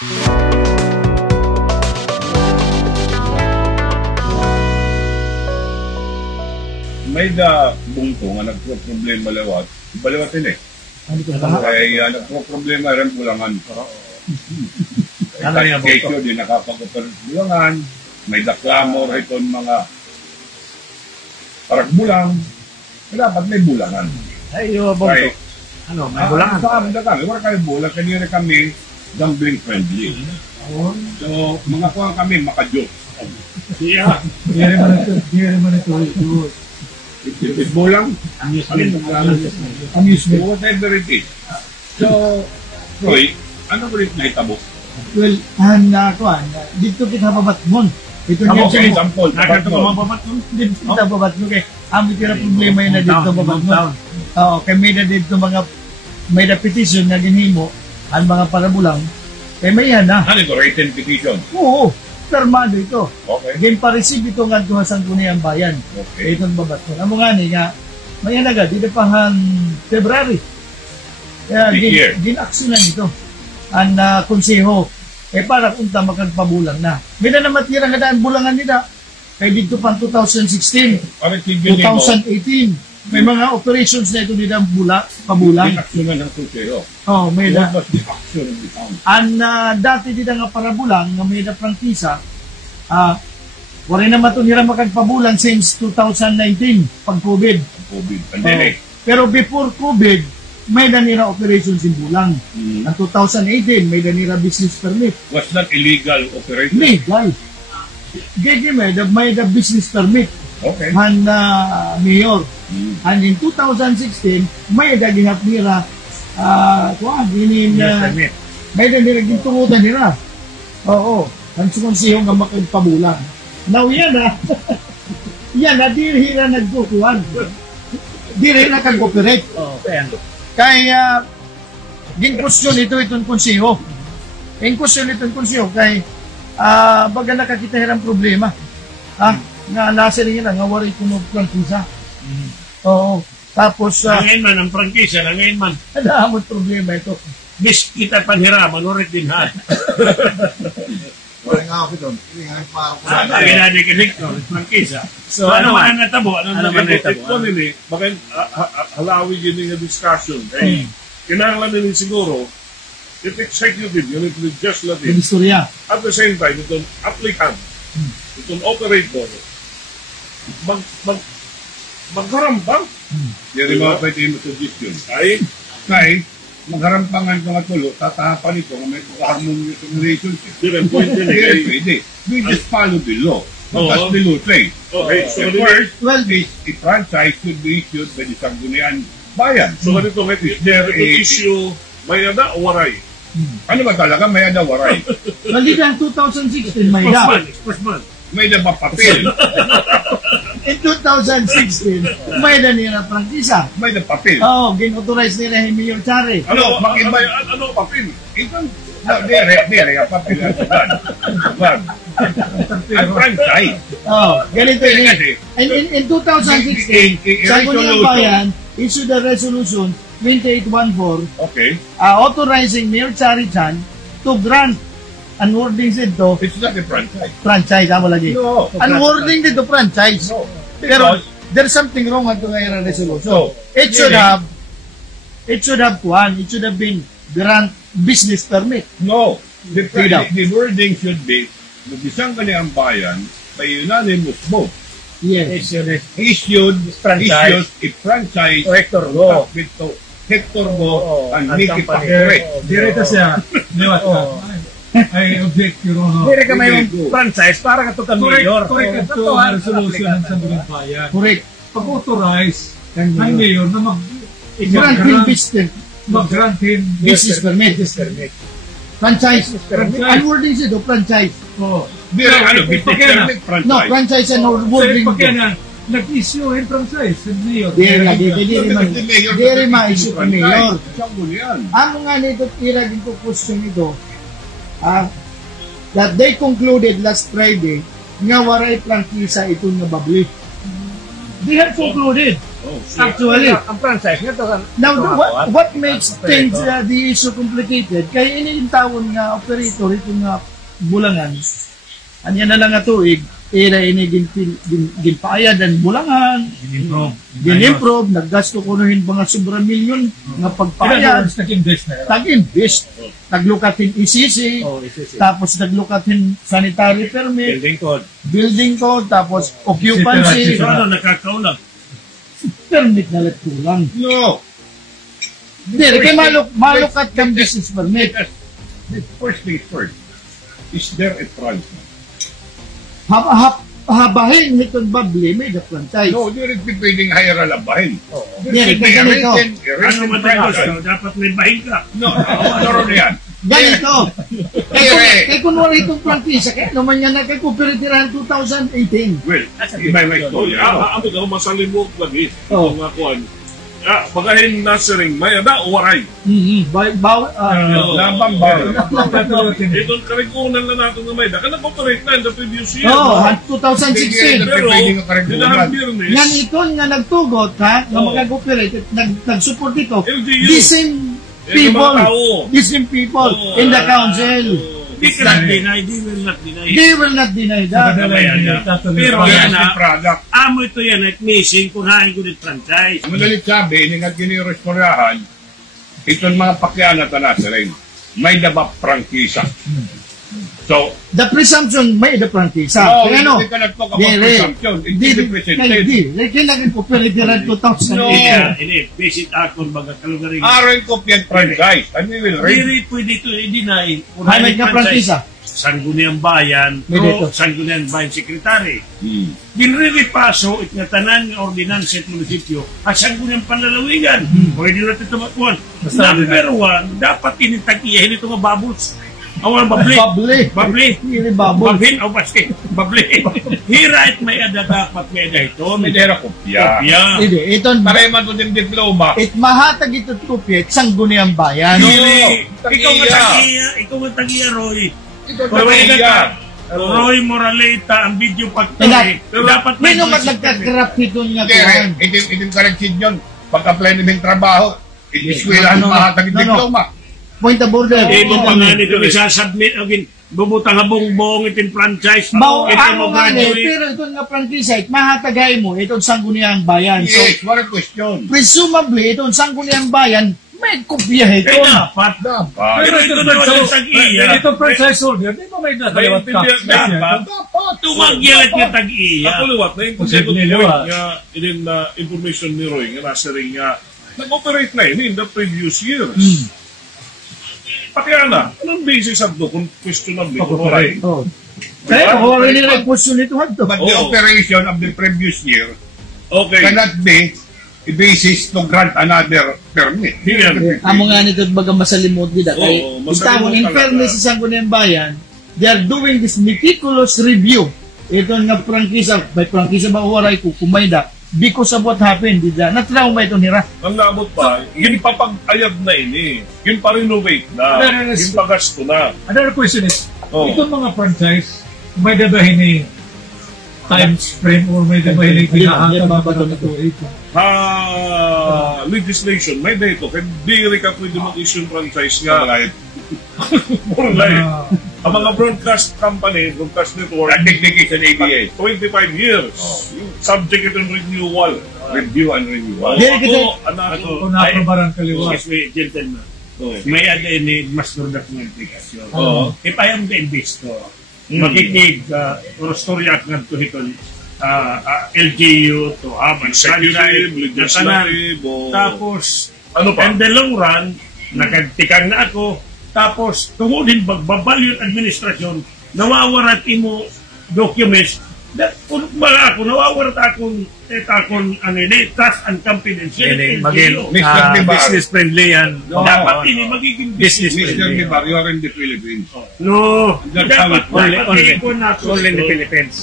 May da bungto nga nagpo-problema lawat, baliwatin eh. Kaya nagpo-problema rin bulangan. Kayo din nakapag-operate bulangan, may daklamor itong mga parak bulang, dapat may bulangan. Ay, yung bungto. Ano, may bulangan? Sa amin na kami, wala kayo bulang, kanina kami gambling friendly. So, mga kuwang kami makadyo. Yeah. Hindi naman ito. It's bulang, amusement, whatever it is. So, Roy, ano ko rin naitabo? Well, dito kita babatmon. Ito niya siya example. Nakita ko mga babatmon? Dito kita babatmon. Kaya ang tira problema yun na dito babatmon. Oo, kaya may na dito may na petition na ginhimo ang mga parabulang. Kaya may yan na. Ano ito, written petition? Oo, permado ito. Okay. Game pa-receive ito nga duhasang kunayang bayan. Okay. Itong babatmon. Ang mga nga, may halaga, dito pahan February. Kaya ginaksyonan ito. Ang konseho, para unta makagpabulang na. May na namatira nga daan bulangan nila. Kaya dito pa 2016, 2018. May mga operations na ito nila pabulang. Ginaksyonan ng konseho. Oh, may na. What was the action of the town? Ang dati dito nga parabulang, nga may na prangkisa, wala na matunira makagpabulang since 2019, pag-COVID. COVID, pandemic. Pero before COVID, may nanira operations in Bulang. Ang 2018, may nanira business permit. Was that illegal operation? Legal. Gigi may the business permit. Okay. Han mayor. And in 2016, may daginap nira may nanira gintungutan nila. Oo. Ang sumunsiyo nga makagpabulang. Now yan yan diri na nagkukuhan. Diri na kag-operate. Kaya gin-question itong konseho. In-question itong konseho kay baga nakakita hirang problema. Nga nasa rin nga waray kuno prangkisa. Oo. Tapos ngayon man ang prangkisa, ngayon man. Naamot problema ito. Bis kita panhiraman, ulit din ha. Wala nga ako doon. Ginadi ka dito, prangkisa. So ano man ang natabo? Ano man natabo? Ito nili, bakit halawi yun yung discussion. Kinahanglan nila siguro, yung executive, yung legislative, Istorya. at the same time, itong applicant, itong operator, magharambang. Yan yung mga pwede yung suggestion. Kay, magharampangan ko nga tulo, tatahapan ito kung may harmonious relationship. Pwede. We just follow the law. That's the law trade. Okay. So the first, a franchise should be issued by the Sangguniang Bayan. So ganito nga, is there a issue, may ada o waray? Ano ba talaga? May ada waray. Malitan 2016, may da. First month. May da ba papel? In 2016, may da nila prangkisa. May da papel. Oo, gin-authorize nila yung Mayor Chari. Ano? Bakit ba yun? Ano papel? Itong, dire, papel. Wag. Ang franchise. Oh, ganito yun. In 2016, Sangguniang Bayan issued a resolution 2814 Okay. authorizing Mayor Chari Chan to grant ang wording dito It's not a franchise. franchise mo lagi. No. Ang wording dito franchise. No. Pero Because, there's something wrong with the resolution. No. It should have been grant business permit. no. The Freedom. wording should be, mag-isang Sangguniang Bayan, by unanimous vote, Yes. issued Franchise. a franchise Hector Go. to Hector Go and ang Mickey company. Pacquiao. Direta siya. I object, Your Honor. Hindi ka may franchise para ka ito ka mayor. Correct ito ang resolution ng Sangguniang Bayan. Correct. Pag-authorize ng mayor na mag-grant him business permit. Franchise. Ang wording siya do, franchise. Di rin, business permit, No, franchise. franchise and wording. Nag-issue yung franchise sa mayor. Diri ma-issue ka mayor. Sangguniang. Ang nga nito, iragin ko question ito, that they concluded last Friday nga waray prangkisa itong nababli. They have concluded. Actually, ang franchise nga to. now what makes things the issue complicated, kaya iniintawon nga operator ito nga Bulangan, anya na lang nga tuig, era ini ginpaayad ang Bulangan, gin-improve, naggasto ko nuhin mga sobrang milyon nga pagpaayad, tag-invest, naglukatin ECC, tapos naglukatin sanitary permit, building code, tapos occupancy, So ano, nakakaulang. permit na lang. No. Hindi, kay malukat kang business permit. The first thing first, is there a franchise? Habahin nitong babli, may the franchise. No, di rin pwedeng hire alabahin. Hindi, ganito. Ano matapos? Dapat may bahin ka. No, ano rin yan? Ganito. Kaya kunwari itong prangkisa, kaya naman yan na kay Cooperatirahan 2018. Well, iba yung story. Ako daw masalimog lagi. Oh. Mga kuwan. Bagahin nasiring may ada waray. Labang bawal. Itong karikunan na natin na may da. Kana operate na in the previous year. Oh, no? 2016. Pero, Pwede ka karikunan. dinahambirnis. Yan ito nga nagtugot, ha? Nga Oh. mag-cooperate, nag-support ito. LGU. The same Yung people, mga tao. the same people Oh. in the council. They cannot deny, they will not deny. They will not deny that. Pero Yan yan ang na, product. amo ito yan at missing kung hain ko din franchise. Madalit sabi, ingat yun yung restoryahan, itong mga pakyanan na nasa rin, may dabap prangkisa. So, The presumption may the prangkisa. no, Kaya ano? hindi ka nag-talk about presumption. It's represented. Kaya naging Cooperatirahan 2018. No. Ini, basic akon baga kalugaring. Aral ko yan franchise. And we will read. Diri pwede ito i-deny. Kung Hay hain nga prangkisa. Sangguniang bayan, May pero dito. sangguniang bayan sekretary. Hmm. Ginrilipaso it nga tanan nga ordinansa at munisipyo at sangguniang panlalawigan. Pwede natin tumakuan. Number one, dapat initag-iyahin ito nga bubbles. Awan, babli. Babli. Hindi bubble. Babhin o baski. Babli. Hira it may ada dapat may ada ito. May dera kopya. Yeah. Hindi, ito, Pareho man ito din diploma. mahatag ito kopya, sangguniang bayan. No. Ikaw nga tagiya. Ikaw nga tagiya, Roy. Ito Pwede tagiya. ka. Roy Moraleta, ang video pagtuloy. Dapat May naman nagka-craft ito nga Kaya, kuhan. itim correction yun. Pagka-apply ng trabaho, iniskwelahan mahatag yung diploma. Point of order. Imo pa nga nito isasubmit agin bubutang nga bongbong itin franchise. Ano Ito nga ni, graduate. pero ito nga prangkisa, mahatagay mo, itong sangguniang bayan. So, Yes, what a question. presumably, itong sangguniang bayan, may kopya ito. Eh dapat. Dapat. Pero ito na walang tag-iya. Ito franchise holder, di ba may nakalawat ka? Dapat. Tumagyalat nga tag-iya. Ako liwat na yung Posible point liwat. nga in information ni Roy nga nasa ring nga nag-operate na in the previous years. Pakiana, anong basis of the questionable? Operate. Oh. Kaya kung rin nila question nito, hanto. But the Oo. operation of the previous year Okay. cannot be a basis to grant another permit. Amo nga nito, baga masalimot nila. Oo, Kaya, masalimot itawang in talaga. fairness sa sangguniang bayan, they are doing this meticulous review. Ito nga prangkisa, may prangkisa ba uwaray ko, kumayda, because of what happened, na-trauma ito nira. Ang nabot pa, yun papag-ayad na ini. Yun pa-renovate na. Yun pa-gasto na. Another question is, Oh. itong mga franchise, may dadahin ni time frame or may dadahin ni Hindi kinahatag ba na ito ito? Legislation, may dito. Kaya di rin ka pwede mag-issue ng franchise nga. Right. More like, ang mga broadcast company, broadcast network, Technication ABS. 25 years. Subject ito ng renewal. Review and renewal. Ako, Kung naprobaran kaliwa. Excuse me, gentleman. Oh. May ada ini mas product ng implikasyon. Oo. If I am the investor, makinig, or story at nga to hiton, LGU to have an Executive, legislative, o... Tapos, Ano pa? in the long run, nakagtikang na ako, tapos, tungudin bagbabalyo at administrasyon, nawawarat imo documents, that kung mga ako, nawawarat akong trust and confidentiality. Mr. Dibar. Business friendly yan. No, Dapat no. ini magiging business Mr. friendly. Dibar, you are in the Philippines. No, That's dapat how it dapat iikon nato. Only in the Philippines.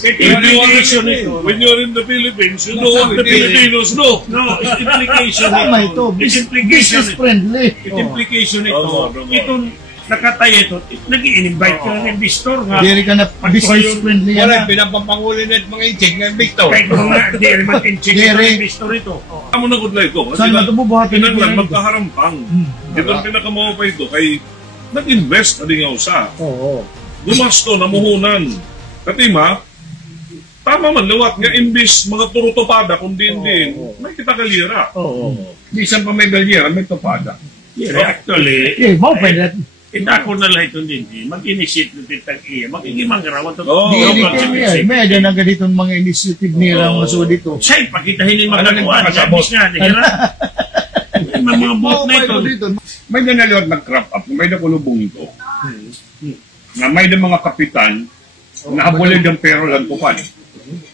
When you're in the Philippines, you know what the Filipinos know. No, it's implication Tama ito. It's implication Business friendly. It's implication ito. Oo, oo. Itong nakataya ito, nag-i-invite ka ng investor nga. Hindi ka na business friendly yan. Wala, pinapapangulin at mga itik ng Victor. Kahit mga di rin mag-incheck Di ng rin. investor ito. Amo na gudlay ko. Saan na tumubuhatin Pinaglan, ito? magkaharampang. Ito ang pinakamao pa ito kay nag-invest na din nga usa. Oo. Gumasto, namuhunan. Katima, tama man, lawat nga imbis mga turutopada, kundi hindi, may kita kalira. Oo. Di isang pa may galyera, may topada. Yeah, actually, Mau pa na. ako na lang ito din. Mag-initiate ng titang iya. Magigimang garawan ito. Oo. Di may ada na ganitong mga initiative nila mga so dito. Siya'y pakitahin yung mga Ano nakuha. yung pakasabot? Nga, di ka na. May mga bot na ito. May nanaliwat nag-crop up, may nakulubong ito. Na may ng mga kapitan, nahabulid ang pero lang tupan.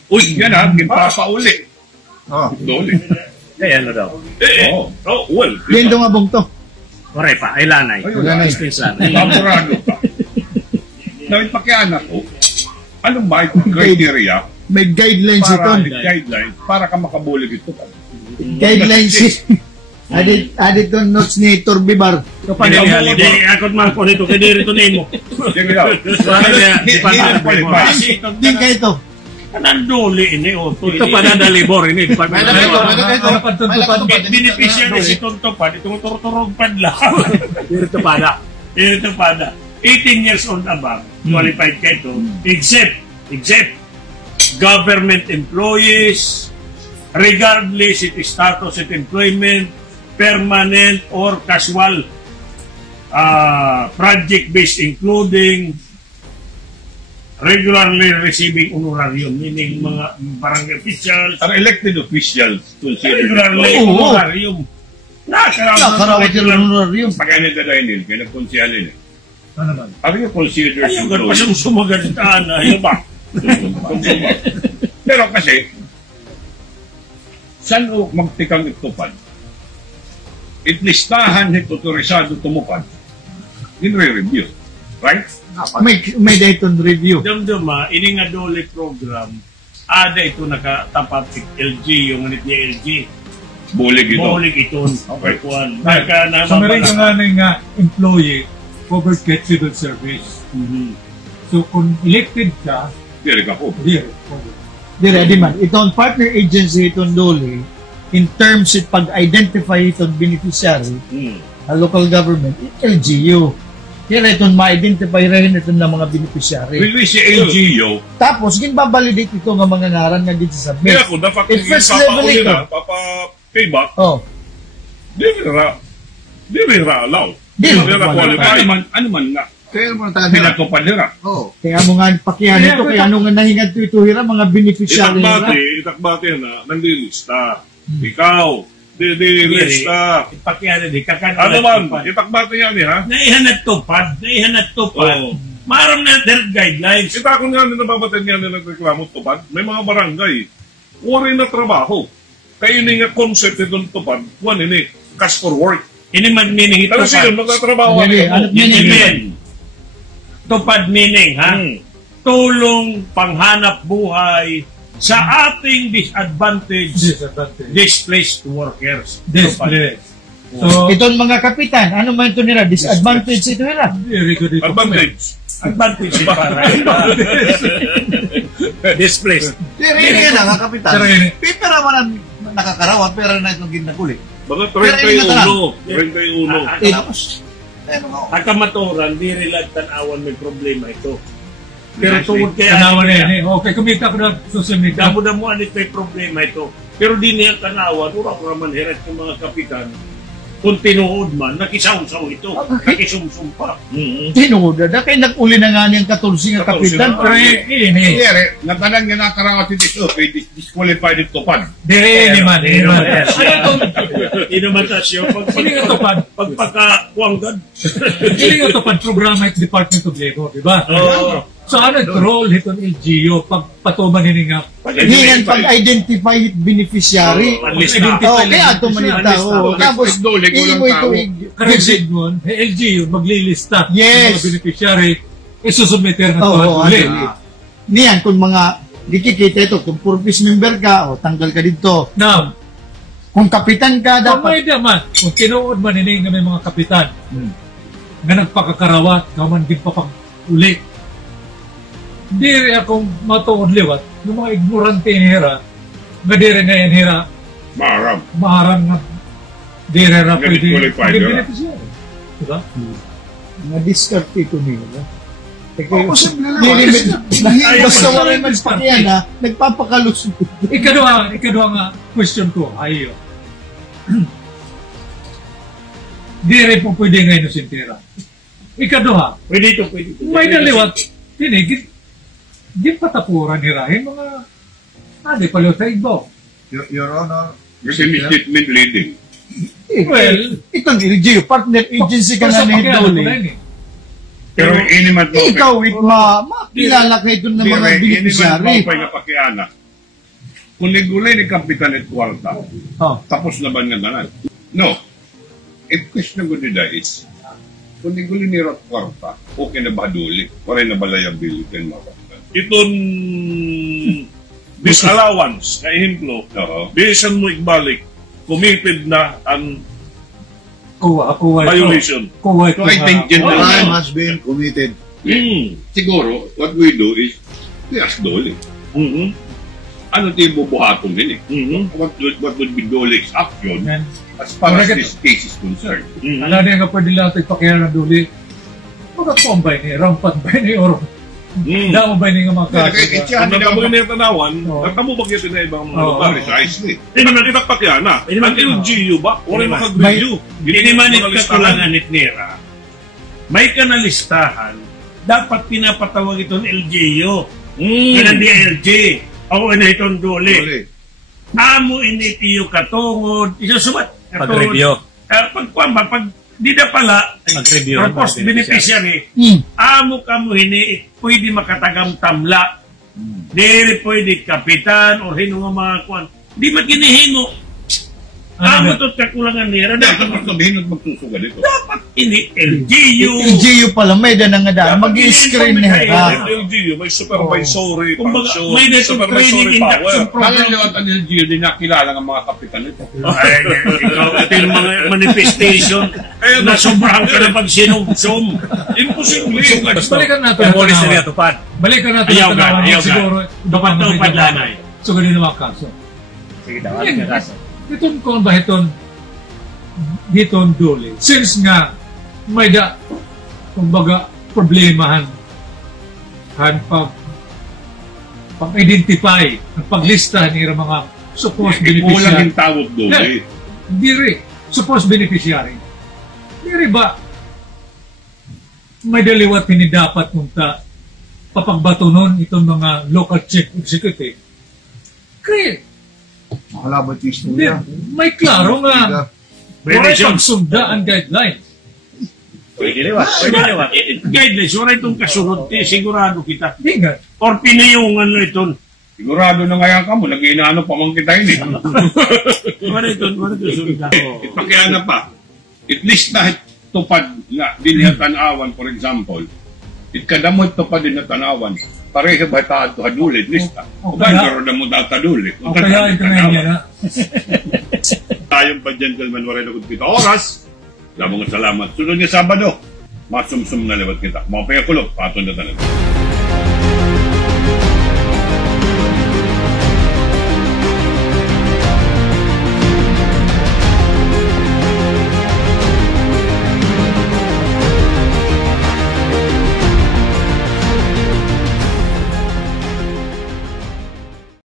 Uy, yan ha, ginpapauli. Dole. Kaya ano daw? Well. Yan nga bong to. Kore pa, ay lanay. Ayun, Lanay. Paborado ka. Dahil pakianak ko, anong ba itong criteria May guidelines para ito. guideline para ka makabulig ito? Guidelines Adit to notes ni Turbibar. Hindi, ako man po nito. Kaya dito nimo. Yan nga. Di pa Din kayo ito. Nanduli ini o. Ito pa na dalibor ini. Beneficiary si Tontopad. Itong turturog padla. Dito pa na. Ito pada. 18 years old above. Qualified ka ito. Except government employees, regardless its status of employment, permanent or casual, project-based including regularly receiving honorarium, meaning mga barangay officials, Ang elected officials considered regularly Oo. honorarium. Nakarawat yung honorarium. pagkain na dahil kaya nagkonsyalin eh. Ano naman? Ano yung considered Ayaw ka pa siyang sumagalitaan. Ayaw ba? Pero kasi, saan o magtikang itupad? Itlistahan ito otorisado tumupad. In-review. Right? May dayton review. Dumduma, ini nga dole program, ada ito nakatapat LG, yung nganit niya LG. Bulig ito. Bulig ito. Okay. Kuan. So meron ka nga ng employee covered get civil service. So kung elected ka, Diri ka po. hindi. Dire, di man. Itong partner agency itong dole, in terms of pag-identify itong beneficiary, ang local government, LGU. Kaya itong ma-identify rin itong ng mga beneficiary. Will we see LGU? Tapos, ginbabalidate ito ng mga ngaran nga dito sa Kaya submit. kung dapat It first level papauli ito. na, papa-payback, Oh. di rin allow. Di Di rin rin qualify. Ano man nga. Kaya mo na Pinatupad nila. Kaya mo nga pakihan ito, kaya ano nga nahingad ito hira, mga beneficiary nila. Itakbate na, nandilista. Ikaw, dilista. Ipakyan di kakan. Ano man, itakbate yan ha? Naihanat tupad. Oo. Maram na their guidelines. Kita ko nga nababatan nga nila nagreklamo tupad, may mga barangay, wari na trabaho. Kayo ni nga concept itong tupad, one ini, cash for work. Ini man meaning ito. Pero siya, magtatrabaho Hindi, ano meaning? Tupad meaning, ha? Tulong panghanap buhay sa ating disadvantaged displaced workers. Displaced. So, Itong mga kapitan, ano man ito nila? Disadvantage ito nila. very good ito. Advantage. Advantage para. Displaced. Pero yun nga nga, kapitan. Pero yun- Pipera mo na nakakarawat, pero na itong ginaguli. Mga Pero yun nga 31. Tapos, ano nga, Akamaturan, di rin tanawan may problema ito. Pero tungkol kaya Tanawan na yun eh. Okay, kumita ko na social media. damo anit may problema ito. Pero di niya tanawan, ura ko naman hirat ng mga kapitan. Kung tinuod man, nakisaw-saw ito. Nakisumsumpa. Tinuod na, kaya nag-uli na nga niyang 14 nga 14 kapitan. na. Pero yun eh. Kaya natanang nga nakarawat ito, disqualified ito tupad. Dire ni man. Dire man. Inumatasyon. Hindi nga tupad. Pagpakakuanggad. Hindi nga tupad programa at Department of Labor, di ba? Oo. So ano yung role itong LGU pag patuman nini nga? Hiyan pag-identify it beneficiary. Oh, at least na. Oo, kaya ito manita. Tapos, Dole, hindi mo ito Karagsid mo, LGU maglilista Yes. ng mga beneficiary, isusubmiter na Oo, tuwan uli. niyan, kung mga dikikita ito, kung purpose member ka, o tanggal ka dito. Now, Kung kapitan ka, kung dapat may naman, kung tinuod man ini nga may mga kapitan, nga nagpakakarawat, kaman din pa pang uli. Di rin akong matuod liwat, yung mga ignorante nira, nga di rin ngayon hira, maharang nga direra Nga pwede disqualified, maging yeah. beneficiary. Diba? Na-discard ito nila. Posible naman. Basta wala naman pakyan ha, nagpapakalusot. Ikaduha nga question ko ay di rin po pwede nga inosentera. Ikaduha, Pwede ito. may naliwat, di patapuran hirahin mga paliw sa igbo. Your Honor, Kasi may statement leading. Well, Itong LGU, partner agency ka nga ni Dole. Pero inimat mo. Ikaw, makilala kayo doon ng mga beneficiary. Inimat mo na pakiana. Kung nagulay ni Kapitan at Kwarta, Oh. tapos na ba nga nanan? No. If question ko nila is, kung nagulay ni Rat Kwarta, okay na ba duli? Wala na ba liability ng mga kapitan? Itong disallowance, na ehemplo, Oo. bisan mo ibalik, committed na ang kuha violation. Kuha So I think crime general, has been committed. siguro, what we do is, we ask Dole. Mhm. Ano tayo bubuhatong din eh? Mhm. What would be Dole's action Yan. as far as Correct. this case is concerned? Mhm. Ala na nga pwede lang ito ipakaya ng duli. Magkakombay ni, rampat ba ni, or Mhm. damo ba ni nga mga Kaya kaso. itsahan Kung nila natamo ang yung tanawan, Oo. natamo ba kita na ibang mga Oo. lugar? precisely. Hindi naman itak pa kaya na. Ang LGU ba? Wala makag-review. Hindi man Mga listahan. kakulangan ni Nera. May kanalistahan, dapat pinapatawag itong LGU. Yan ang DLG. O ano itong duli. Dole. Amo initiyo katungod. Isusumat. Pag-review. Pag di na pala, Mag-review. proposed beneficiary, amo ka mo pwede makatagamtamla. Diri pwede kapitan o hino nga mga kwan. Di man ginihimo. Amo to kakulangan nila. Dapat Dapat sabihin at magsusuga dito. ini LGU. LGU pala, may na nga daan. Mag-i-screen na Ang ha. LGU, may supervisory Kumbaga, function, may netong training supervisory power. induction Kala program. nyo at ang LGU, di nakilala ng mga kapitan nito. Ay, ikaw, ito yung mga manifestation na sobrang ka na pag sinumsum. Imposible. Balikan natin Kaya ang police na tanawan. tupad. Balikan natin Ayaw ang ka, tanawan. ayaw ka. Siguro, Dapat daw padlanay. So, ganun ang mga kaso. Sige daw, Yan, ang kaso. itong kung ba itong duli. Since nga, may kumbaga, problemahan pag-identify, ang paglista ng mga supposed Kulang beneficiary. yung tawag doon eh. Diri, supposed beneficiary. Diri ba, may daliwat hindi dapat nung papagbatunon itong mga local chief executive. Kaya, Makalabat yung hindi, istorya. may klaro nga, may pagsunda ang guidelines. Pwede liwat. Pwede liwat. Guidelines, wala itong kasunod. Sigurado kita. Hindi nga. Or pinayungan na ito. Sigurado na ngayon ka mo, nag-inaano pa mong kita yun eh. Wala ito sunod. Pakiana pa. At least na tupad na dinihatan-awan, for example, kadamot tupad din na tanawan, pareho ba taad to hadulit, lista. O ba, kaya- karoon na mo tatadulit. O kaya ito na yan na. Tayong pa gentleman, wala na kung kita oras. Lamang salamat. Sunod niya Sabado, masumsum na lewat kita. Mga pingakulog, patong na talaga.